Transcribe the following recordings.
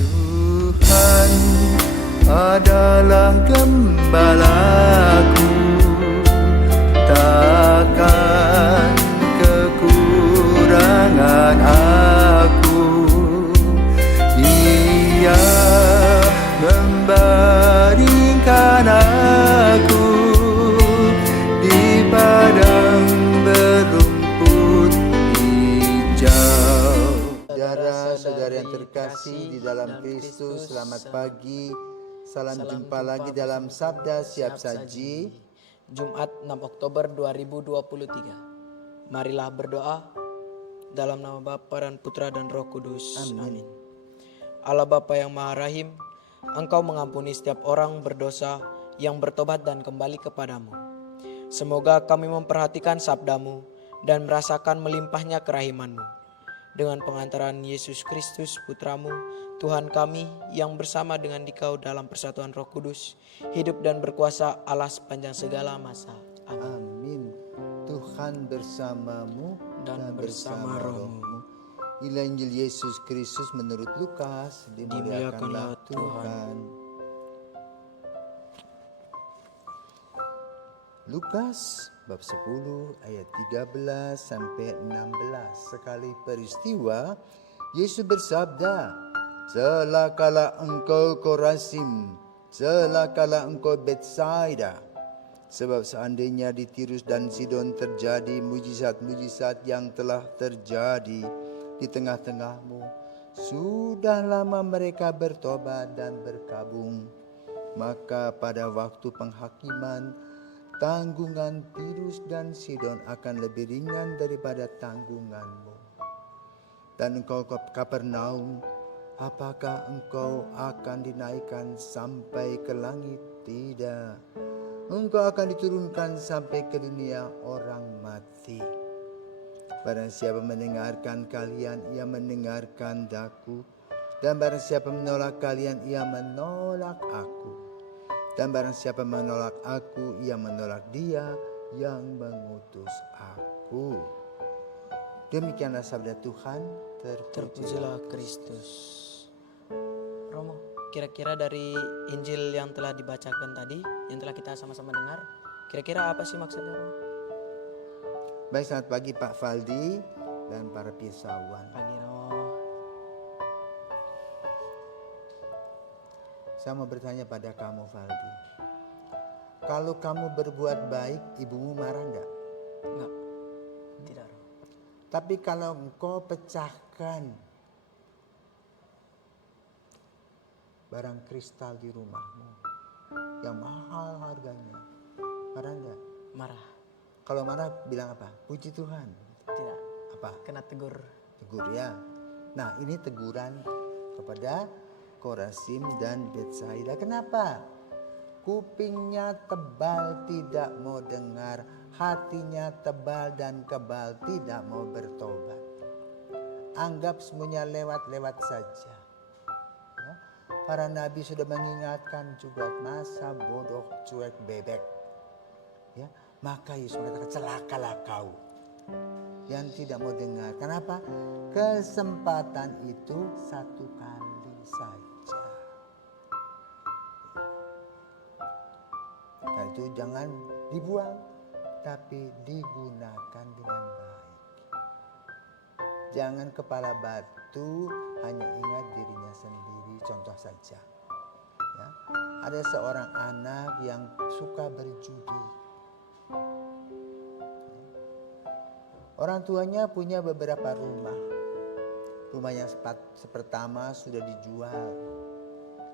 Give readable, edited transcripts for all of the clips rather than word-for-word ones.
Tuhan adalah gembalaku, takkan kekurangan aku. Ia membaringkan aku di padang berumput hijau. Saudara-saudara yang terkasih di dalam Kristus, selamat pagi. Salam jumpa lagi dalam Sabda Siap Saji, Jumat 6 Oktober 2023. Marilah berdoa dalam nama Bapa dan Putra dan Roh Kudus. Amin. Allah Bapa yang Maha Rahim, Engkau mengampuni setiap orang berdosa yang bertobat dan kembali kepadamu. Semoga kami memperhatikan sabdamu dan merasakan melimpahnya kerahimanmu. Dengan pengantaran Yesus Kristus Putramu, Tuhan kami yang bersama dengan Dikau dalam persatuan Roh Kudus, hidup dan berkuasa Allah sepanjang segala masa. Amin. Amin. Tuhan bersamamu Dan bersama rohmu. Inilah Injil Yesus Kristus menurut Lukas. Dimuliakanlah Tuhan. Lukas bab 10 ayat 13 sampai 16. Sekali peristiwa Yesus bersabda, "Celakalah engkau Korazim, celakalah engkau Betsaida. Sebab seandainya di Tirus dan Sidon terjadi mujizat-mujizat yang telah terjadi di tengah-tengahmu, sudah lama mereka bertobat dan berkabung. Maka pada waktu penghakiman, tanggungan Tirus dan Sidon akan lebih ringan daripada tanggunganmu. Dan engkau Kapernaum, apakah engkau akan dinaikkan sampai ke langit? Tidak. Engkau akan diturunkan sampai ke dunia orang mati. Barang siapa mendengarkan kalian, ia mendengarkan daku. Dan barang siapa menolak kalian, ia menolak aku. Dan barang siapa menolak aku, ia menolak dia yang mengutus aku." Demikianlah sabda Tuhan. Terpujilah Kristus. Romo, kira-kira dari Injil yang telah dibacakan tadi, yang telah kita sama-sama dengar, kira-kira apa sih maksudnya, Romo? Baik, selamat pagi Pak Faldi dan para pirsawan. Pagi, Romo. Saya mau bertanya pada kamu, Faldi. Kalau kamu berbuat baik, ibumu marah enggak? Enggak, tidak, Romo. Tapi kalau engkau pecahkan barang kristal di rumahmu yang mahal harganya, marah enggak? Marah. Kalau marah bilang apa? Puji Tuhan. Tidak. Apa? Kena tegur. Tegur ya. Nah, ini teguran kepada Korazim dan Betsaida. Kenapa? Kupingnya tebal tidak mau dengar, hatinya tebal dan kebal tidak mau bertobat. Anggap semuanya lewat-lewat saja. Ya. Para nabi sudah mengingatkan juga, masa bodoh cuek bebek. Ya. Maka Yesus mengatakan, celakalah kau yang tidak mau dengar. Kenapa? Kesempatan itu satu kali saja. Karena itu jangan dibuang, tapi digunakan dengan baik. Jangan kepala batu, hanya ingat dirinya sendiri. Contoh saja, ya, ada seorang anak yang suka berjudi. Orang tuanya punya beberapa rumah. Rumah yang pertama sudah dijual.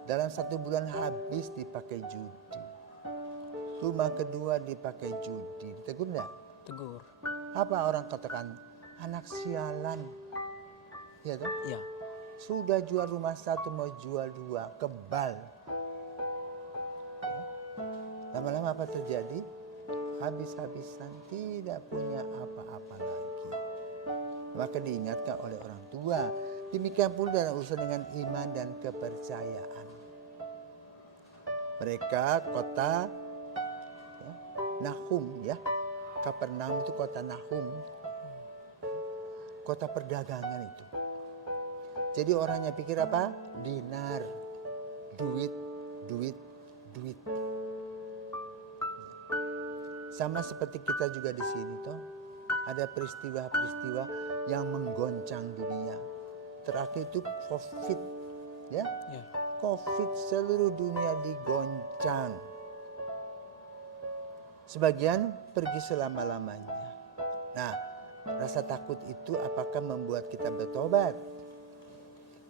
Dalam 1 bulan habis dipakai judi. Rumah kedua dipakai judi. Tegur enggak? Tegur. Apa orang katakan? Anak sialan. Iya kan? Iya. Sudah jual rumah 1 mau jual 2. Kebal. Lama-lama apa terjadi? Habis-habisan, tidak punya apa-apa lagi. Maka diingatkan oleh orang tua. Demikian pula dalam urusan dengan iman dan kepercayaan. Mereka kota Nahum, ya, Kapernaum itu kota Nahum, kota perdagangan itu. Jadi orangnya pikir apa? Dinar, duit, duit, duit. Sama seperti kita juga di sini toh. Ada peristiwa-peristiwa yang menggoncang dunia. Terakhir itu COVID, ya. Ya. COVID seluruh dunia digoncang. Sebagian pergi selama-lamanya. Nah, rasa takut itu apakah membuat kita bertobat?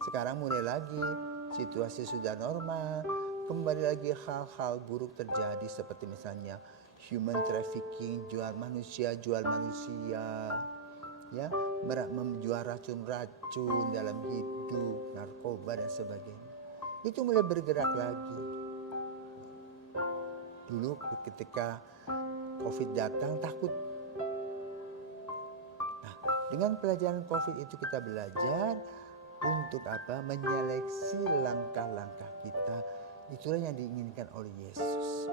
Sekarang mulai lagi, situasi sudah normal, kembali lagi hal-hal buruk terjadi seperti misalnya human trafficking, jual manusia, ya, menjual racun-racun dalam hidup, narkoba dan sebagainya. Itu mulai bergerak lagi. Dulu ketika COVID datang takut. Nah, dengan pelajaran COVID itu kita belajar untuk apa? Menyeleksi langkah-langkah kita. Itulah yang diinginkan oleh Yesus.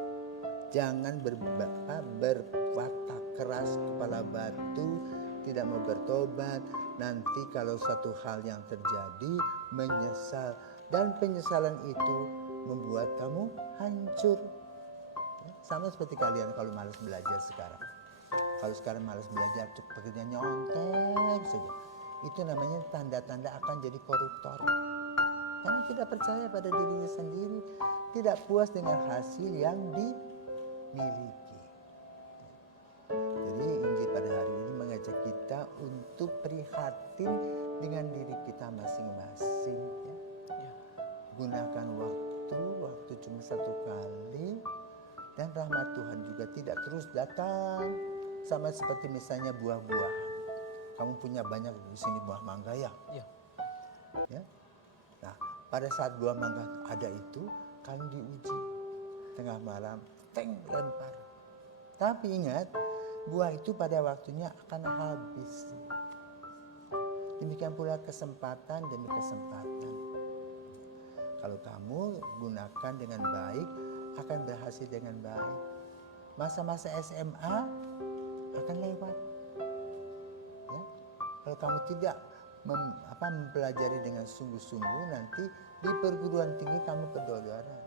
Jangan berwatak keras kepala batu, tidak mau bertobat. Nanti kalau satu hal yang terjadi menyesal, dan penyesalan itu membuat kamu hancur. Sama seperti kalian kalau malas belajar sekarang. Kalau sekarang malas belajar, pekerjaannya ontek saja. Itu namanya tanda-tanda akan jadi koruptor. Karena tidak percaya pada dirinya sendiri, tidak puas dengan hasil yang dimiliki. Jadi Injil pada hari ini mengajak kita untuk prihatin dengan diri kita masing-masing. Ya. Gunakan waktu cuma satu kali. Dan rahmat Tuhan juga tidak terus datang. Sama seperti misalnya buah-buahan. Kamu punya banyak di sini buah mangga ya? Ya. Ya. Nah, pada saat buah mangga ada itu, kamu diuji. Tengah malam, lempar. Tapi ingat, buah itu pada waktunya akan habis. Demikian pula kesempatan demi kesempatan. Kalau kamu gunakan dengan baik, akan berhasil dengan baik. Masa-masa SMA akan lewat. Ya. Kalau kamu tidak mempelajari dengan sungguh-sungguh, nanti di perguruan tinggi kamu kedodoran.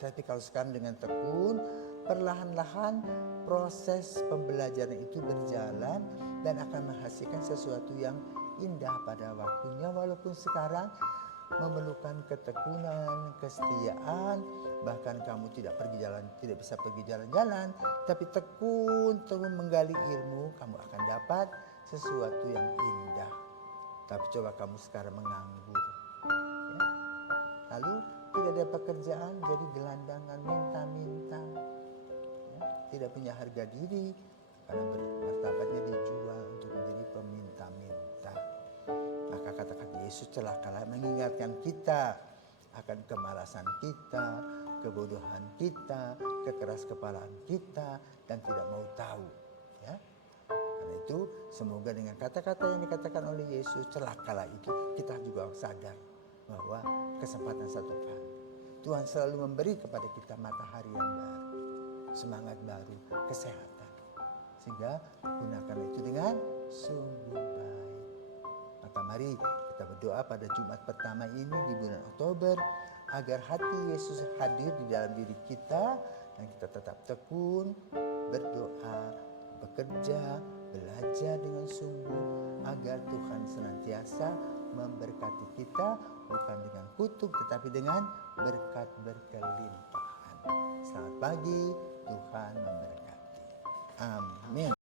Tapi kalau sekarang dengan tekun, perlahan-lahan proses pembelajaran itu berjalan dan akan menghasilkan sesuatu yang indah pada waktunya, walaupun sekarang memerlukan ketekunan, kesetiaan, bahkan kamu tidak bisa pergi jalan-jalan, tapi tekun menggali ilmu, kamu akan dapat sesuatu yang indah. Tapi coba kamu sekarang menganggur, ya. Lalu tidak ada pekerjaan, jadi gelandangan, minta-minta, ya. Tidak punya harga diri karena martabatnya dijual untuk menjadi peminta-minta. Maka kata-kata Yesus celakalah mengingatkan kita akan kemalasan kita, kebodohan kita, kekeras kepalaan kita, dan tidak mau tahu. Ya. Karena itu semoga dengan kata-kata yang dikatakan oleh Yesus, celakalah itu, kita juga sadar bahwa kesempatan satu kali. Tuhan selalu memberi kepada kita matahari yang baru, semangat baru, kesehatan. Sehingga gunakanlah itu dengan sungguh baik. Maka mari kita berdoa pada Jumat pertama ini di bulan Oktober, agar hati Yesus hadir di dalam diri kita dan kita tetap tekun, berdoa, bekerja, belajar dengan sungguh, agar Tuhan senantiasa memberkati kita, bukan dengan kutuk tetapi dengan berkat berkelimpahan. Selamat pagi, Tuhan memberkati. Amin.